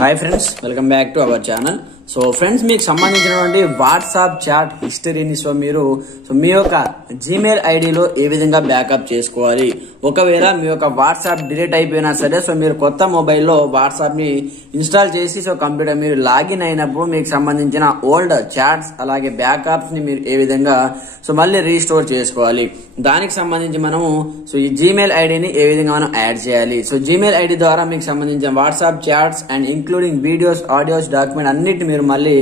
Hi friends, welcome back to our channel. So friends, మీకు సంబంధించినటువంటి WhatsApp chat హిస్టరీని మీరు మీ యొక్క జీమెయిల్ ఐడిలో ఏ విధంగా బ్యాకప్ చేసుకోవాలి. ఒకవేళ మీ యొక్క వాట్సాప్ డిలీట్ అయిపోయినా సరే మీరు కొత్త మొబైల్లో వాట్సాప్ ని ఇన్స్టాల్ చేసి కంప్యూటర్ మీరు లాగిన్ అయినప్పుడు మీకు సంబంధించిన ఓల్డ్ చాట్స్ అలాగే బ్యాకప్స్ ని మీరు ఏ విధంగా మళ్ళీ రీస్టోర్ చేసుకోవాలి. దానికి సంబంధించి మనము ఈ జీమెయిల్ ఐడిని ఏ విధంగా మనం యాడ్ చేయాలి. జీమెయిల్ ఐడి ద్వారా మీకు సంబంధించిన WhatsApp chats and including videos, audios, document అన్నిటి మీరు మళ్ళీ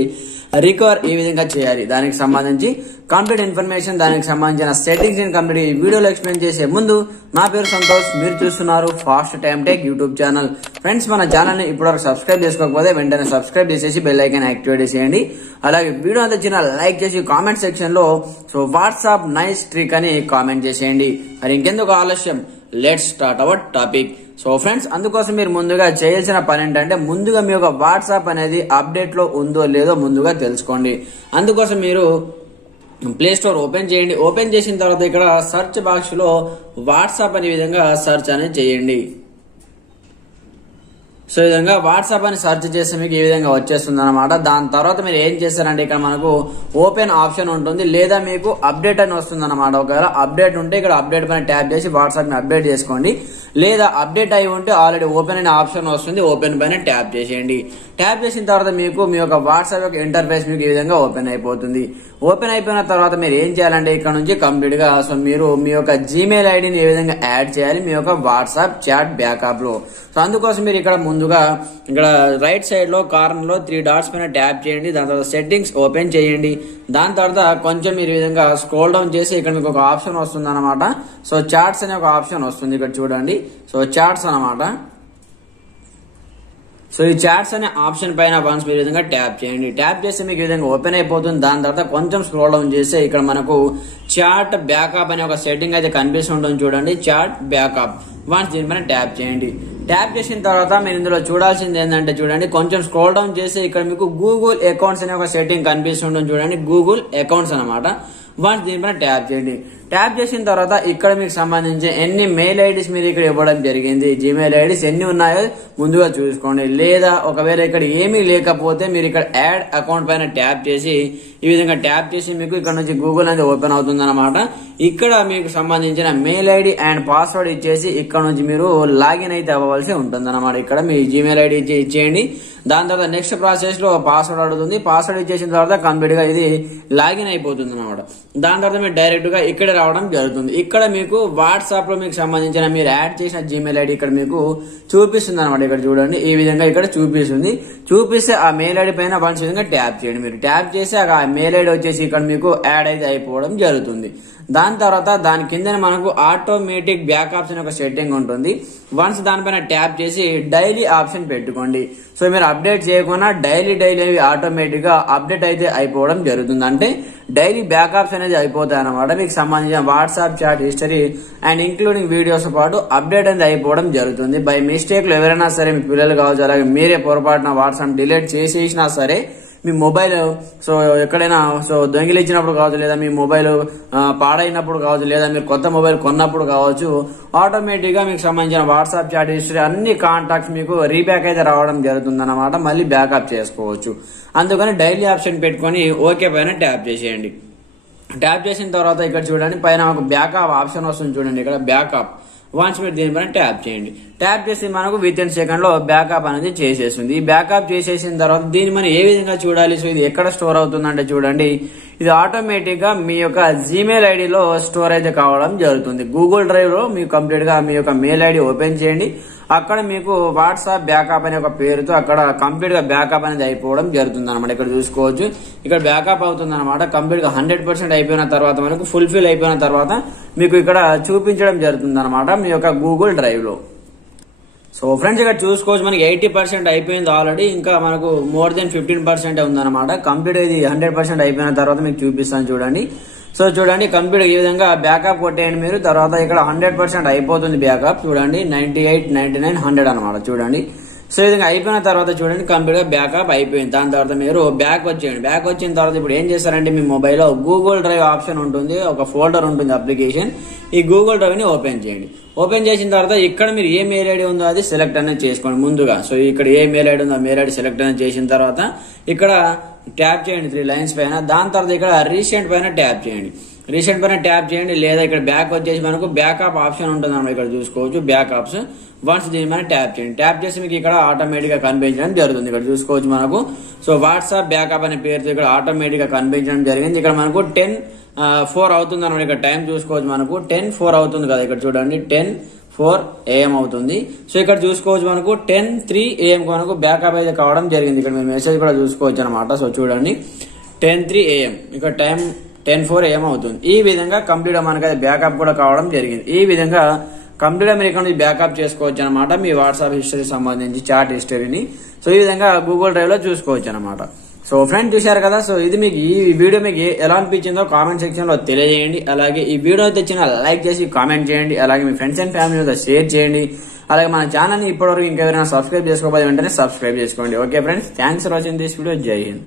రికవర్ ఏ విధంగా చేయాలి, దానికి సంబంధించి కంప్లీట్ ఇన్ఫర్మేషన్, దానికి సంబంధించిన సెట్టింగ్స్ ని కంప్లీట్ ఈ వీడియోలో ఎక్స్ప్లెయిన్ చేసే ముందు, నా పేరు సంతోష్, మీరు చూస్తున్నారు fast time tech YouTube channel. Friends, మన ఛానల్ ని ఇప్పటివరకు సబ్స్క్రైబ్ చేసుకోకపోతే వెంటనే సబ్స్క్రైబ్ చేసేసి బెల్ ఐకాన్ యాక్టివేట్ చేయండి. అలాగే వీడియో అంతా చిన్న లైక్ చేసి కామెంట్ సెక్షన్ లో వాట్సాప్ నైస్ ట్రిక్ అని కామెంట్ చేసేయండి. మరి ఇంకెందుకు ఆలస్యం, let's start our topic. Friends, అందుకోసం మీరు ముందుగా చేయాల్సిన పని ఏంటంటే ముందుగా మీ యొక్క వాట్సాప్ అనేది అప్డేట్ లో ఉందో లేదో ముందుగా తెలుసుకోండి. అందుకోసం మీరు ప్లే స్టోర్ ఓపెన్ చేయండి. ఓపెన్ చేసిన తర్వాత ఇక్కడ సెర్చ్ బాక్స్ లో వాట్సాప్ అనే విధంగా సెర్చ్ అనేది చేయండి. ఈ విధంగా వాట్సాప్ అని సెర్చ్ చేస్తే మీకు ఈ విధంగా వచ్చేస్తుంది అనమాట. దాని తర్వాత మీరు ఏం చేస్తారంటే ఇక్కడ మనకు ఓపెన్ ఆప్షన్ ఉంటుంది, లేదా మీకు అప్డేట్ అని వస్తుంది అనమాట. ఒకవేళ అప్డేట్ ఉంటే ఇక్కడ అప్డేట్ పైన ట్యాప్ చేసి వాట్సాప్ ని అప్డేట్ చేసుకోండి. లేదా అప్డేట్ అయి ఉంటే ఆల్రెడీ ఓపెన్ అనే ఆప్షన్ వస్తుంది, ఓపెన్ పైన ట్యాప్ చేసేయండి. ట్యాప్ చేసిన తర్వాత మీకు మీ యొక్క వాట్సాప్ యొక్క ఇంటర్ఫేస్ మీకు ఈ విధంగా ఓపెన్ అయిపోతుంది. ఓపెన్ అయిపోయిన తర్వాత మీరు ఏం చేయాలంటే ఇక్కడ నుంచి కంప్లీట్ గా మీరు మీ యొక్క జీమెయిల్ ఐడిని ఏ విధంగా యాడ్ చేయాలి మీ యొక్క వాట్సాప్ చాట్ బ్యాకప్ లో. అందుకోసం మీరు ఇక్కడ ముందుగా ఇక్కడ రైట్ సైడ్ లో కార్నర్ లో 3 డాట్స్ పైన ట్యాప్ చేయండి. దాని తర్వాత సెట్టింగ్స్ ఓపెన్ చేయండి. దాని తర్వాత కొంచెం మీరు ఈ విధంగా స్క్రోల్ డౌన్ చేసి ఇక్కడ మీకు ఒక ఆప్షన్ వస్తుంది అనమాట. చాట్స్ అనే ఒక ఆప్షన్ వస్తుంది, ఇక్కడ చూడండి. చాట్స్ అనమాట. ఈ చాట్స్ అనే ఆప్షన్ పైన వన్స్ మీరు విధంగా ట్యాప్ చేయండి. ట్యాప్ చేస్తే మీకు ఈ విధంగా ఓపెన్ అయిపోతుంది. దాని తర్వాత కొంచెం స్క్రోల్ డౌన్ చేస్తే ఇక్కడ మనకు చాట్ బ్యాకప్ అనే ఒక సెట్టింగ్ అయితే కనిపిస్తుంటుంది, చూడండి. చాట్ బ్యాకప్ వన్స్ దీనిపైన ట్యాప్ చేయండి. ట్యాప్ చేసిన తర్వాత మీరు ఇందులో చూడాల్సింది ఏంటంటే చూడండి, కొంచెం స్క్రోల్ డౌన్ చేసి ఇక్కడ మీకు గూగుల్ అకౌంట్స్ అనే ఒక సెట్టింగ్ కనిపిస్తుంటుంది, చూడండి. గూగుల్ అకౌంట్స్ అనమాట. వన్స్ దీనిపైన ట్యాప్ చేయండి. ట్యాప్ చేసిన తర్వాత ఇక్కడ మీకు సంబంధించి ఎన్ని మెయిల్ ఐడీస్ మీరు ఇక్కడ ఇవ్వడం జరిగింది, జీమెయిల్ ఐడీస్ ఎన్ని ఉన్నాయో ముందుగా చూసుకోండి. లేదా ఒకవేళ ఇక్కడ ఏమీ లేకపోతే మీరు ఇక్కడ యాడ్ అకౌంట్ పైన ట్యాప్ చేసి ఈ విధంగా ట్యాప్ చేసి మీకు ఇక్కడ నుంచి గూగుల్ అనేది ఓపెన్ అవుతుంది అనమాట. ఇక్కడ మీకు సంబంధించిన మెయిల్ ఐడి అండ్ పాస్వర్డ్ ఇచ్చేసి ఇక్కడ నుంచి మీరు లాగిన్ అయితే అవ్వవలసి ఉంటుంది అనమాట. ఇక్కడ మీ జీమెయిల్ ఐడి ఇచ్చేయండి. దాని తర్వాత నెక్స్ట్ ప్రాసెస్ లో పాస్వర్డ్ అడుగుతుంది. పాస్వర్డ్ ఇచ్చేసిన తర్వాత కంప్లీట్ గా ఇది లాగిన్ అయిపోతుంది అనమాట. దాని తర్వాత మీరు డైరెక్ట్ గా ఇక్కడ రావడం జరుగుతుంది. ఇక్కడ మీకు వాట్సాప్ లో మీకు సంబంధించిన మీరు యాడ్ చేసిన జీమెయిల్ ఐడి ఇక్కడ మీకు చూపిస్తుంది అనమాట. ఇక్కడ చూడండి, ఈ విధంగా ఇక్కడ చూపిస్తుంది. చూపిస్తే ఆ మెయిల్ ఐడి పైన వన్స్ విధంగా ట్యాప్ చేయండి. మీరు ట్యాప్ చేసి ఆ మెయిల్ ఐడి వచ్చేసి ఇక్కడ మీకు యాడ్ అయితే అయిపోవడం జరుగుతుంది. దాని తర్వాత దాని కింద మనకు ఆటోమేటిక్ బ్యాకప్స్ అనే ఒక సెట్టింగ్ ఉంటుంది. వన్స్ దానిపైన ట్యాప్ చేసి డైలీ ఆప్షన్ పెట్టుకోండి. మీరు అప్డేట్ చేయకుండా డైలీ ఆటోమేటిక్ గా అప్డేట్ అయితే అయిపోవడం జరుగుతుంది. అంటే డైలీ బ్యాకప్స్ అనేది అయిపోతాయి అనమాట. మీకు సంబంధించిన WhatsApp chat history and including videos పాటు అప్డేట్ అనేది అయిపోవడం జరుగుతుంది. బై మిస్టేక్ లో ఎవరైనా సరే మీ పిల్లలు కావచ్చు, అలాగే మీరే పొరపాటున వాట్సాప్ డిలీట్ చేసేసినా సరే మీ మొబైల్ ఎక్కడైనా దొంగిలించినప్పుడు కావచ్చు, లేదా మీ మొబైల్ పాడైనప్పుడు కావచ్చు, లేదా మీరు కొత్త మొబైల్ కొన్నప్పుడు కావచ్చు, ఆటోమేటిక్ గా మీకు సంబంధించిన వాట్సాప్ చాట్ హిస్టరీ అన్ని కాంటాక్ట్స్ మీకు రీబ్యాక్ అయితే రావడం జరుగుతుంది అనమాట. మళ్ళీ బ్యాకప్ చేసుకోవచ్చు. అందుకని డైలీ ఆప్షన్ పెట్టుకుని ఓకే పైన ట్యాప్ చేసేయండి. ట్యాప్ చేసిన తర్వాత ఇక్కడ చూడండి, పైన ఒక బ్యాకప్ ఆప్షన్ వస్తుంది, చూడండి. ఇక్కడ బ్యాకప్ వన్స్ మీరు దీనిపైన ట్యాప్ చేయండి. ట్యాప్ చేసి మనకు విత్ ఇన్ సెకండ్ లో బ్యాకప్ అనేది చేసేస్తుంది. ఈ బ్యాకప్ చేసేసిన తర్వాత దీన్ని మనం ఏ విధంగా చూడాలి, ఇది ఎక్కడ స్టోర్ అవుతుందంటే చూడండి, ఇది ఆటోమేటిక్ గా మీ యొక్క జీమెయిల్ ఐడిలో స్టోర్ అయితే కావడం జరుగుతుంది. గూగుల్ డ్రైవ్ లో మీకు కంప్లీట్ గా మీ యొక్క మెయిల్ ఐడి ఓపెన్ చేయండి. అక్కడ మీకు వాట్సాప్ బ్యాకప్ అనే ఒక పేరుతో అక్కడ కంప్లీట్ గా బ్యాకప్ అనేది అయిపోవడం జరుగుతుంది అనమాట. ఇక్కడ చూసుకోవచ్చు, ఇక్కడ బ్యాకప్ అవుతుంది అనమాట. కంప్లీట్ గా 100% అయిపోయిన తర్వాత మనకు ఫుల్ఫిల్ అయిపోయిన తర్వాత మీకు ఇక్కడ చూపించడం జరుగుతుంది అనమాట మీ యొక్క గూగుల్ డ్రైవ్ లో. ఫ్రెండ్స్, ఇక్కడ చూసుకోవచ్చు మనకి 80% అయిపోయింది ఆల్రెడీ. ఇంకా మనకు మోర్ దెన్ 15% ఉందన్నమాట. కంప్లీట్ ఇది 100% అయిపోయిన తర్వాత మీకు చూపిస్తాను, చూడండి. చూడండి, కంప్లీట్ ఈ విధంగా బ్యాకప్ కొట్టేయండి మీరు. తర్వాత ఇక్కడ 100% అయిపోతుంది బ్యాకప్, చూడండి. 98, 99, 100 అనమాట. చూడండి, సో ఈ విధంగా అయిపోయిన తర్వాత చూడండి కంప్లీట్ గా బ్యాకప్ అయిపోయింది. దాని తర్వాత మీరు బ్యాక్ వచ్చేయండి. బ్యాక్ వచ్చిన తర్వాత ఇప్పుడు ఏం చేస్తారంటే మీ మొబైల్ లో గూగుల్ డ్రైవ్ ఆప్షన్ ఉంటుంది, ఒక ఫోల్డర్ ఉంటుంది అప్లికేషన్. ఈ గూగుల్ డ్రైవ్ ని ఓపెన్ చేయండి. ఓపెన్ చేసిన తర్వాత ఇక్కడ మీరు ఏ మెయిల్ ఐడి ఉందో అది సెలెక్ట్ అనేది చేసుకోండి ముందుగా. సో ఇక్కడ ఏ మెయిల్ ఐడి ఉందో ఆ మెయిల్ ఐడి సెలెక్ట్ అనేది చేసిన తర్వాత ఇక్కడ ట్యాప్ చేయండి 3 లైన్స్ పైన. దాని తర్వాత ఇక్కడ రీసెంట్ పైన ట్యాప్ చేయండి. రీసెంట్ పైన ట్యాప్ చేయండి. లేదా ఇక్కడ బ్యాక్ వచ్చేసి మనకు బ్యాకప్ ఆప్షన్ ఉంటుంది అన్నమాట. ఇక్కడ చూసుకోవచ్చు బ్యాకప్స్. వన్స్ దీని మీద ట్యాప్ చేయండి. ట్యాప్ చేసి మీకు ఇక్కడ ఆటోమేటిక్ గా కనిపించడం జరుగుతుంది. ఇక్కడ చూసుకోవచ్చు మనకు. సో వాట్సాప్ బ్యాకప్ అనే పేరుతో ఇక్కడ ఆటోమేటిక్ గా కనిపించడం జరిగింది. ఇక్కడ మనకు 10:04 అవుతుంది అన్నమాట. ఇక్కడ టైం చూసుకోవచ్చు మనకు 10:04 అవుతుంది కదా. ఇక్కడ చూడండి 10:04 AM అవుతుంది. సో ఇక్కడ చూసుకోవచ్చు మనకు 10:03 AM మనకు బ్యాకప్ అయితే కావడం జరిగింది. ఇక్కడ మీరు మెసేజ్ కూడా చూసుకోవచ్చు అనమాట. సో చూడండి 10:03 AM ఇక్కడ టైం 10:04 AM అవుతుంది. ఈ విధంగా కంప్లీట్ గా మనకు అది బ్యాకప్ కూడా కావడం జరిగింది. ఈ విధంగా కంప్లీట్ గా మీరు ఇక్కడ నుంచి బ్యాకప్ చేసుకోవచ్చు అనమాట మీ వాట్సాప్ హిస్టరీ సంబంధించి చాట్ హిస్టరీని. సో ఈ విధంగా గూగుల్ డ్రైవ్ లో చూసుకోవచ్చు అనమాట. సో ఫ్రెండ్స్ చూశారు కదా. సో ఇది మీకు ఈ వీడియో మీకు ఎలా అనిపించిందో కామెంట్ సెక్షన్ లో తెలియజేయండి. అలాగే ఈ వీడియో తెచ్చిన లైక్ చేసి కామెంట్ చేయండి. అలాగే మీ ఫ్రెండ్స్ అండ్ ఫ్యామిలీ షేర్ చేయండి. అలాగే మన ఛానల్ ని ఇప్పటివరకు ఇంకెవరైనా సబ్స్క్రైబ్ చేసుకోకపోతే వెంటనే సబ్స్క్రైబ్ చేసుకోండి. Okay friends, thanks for watching this video. జై హింద్.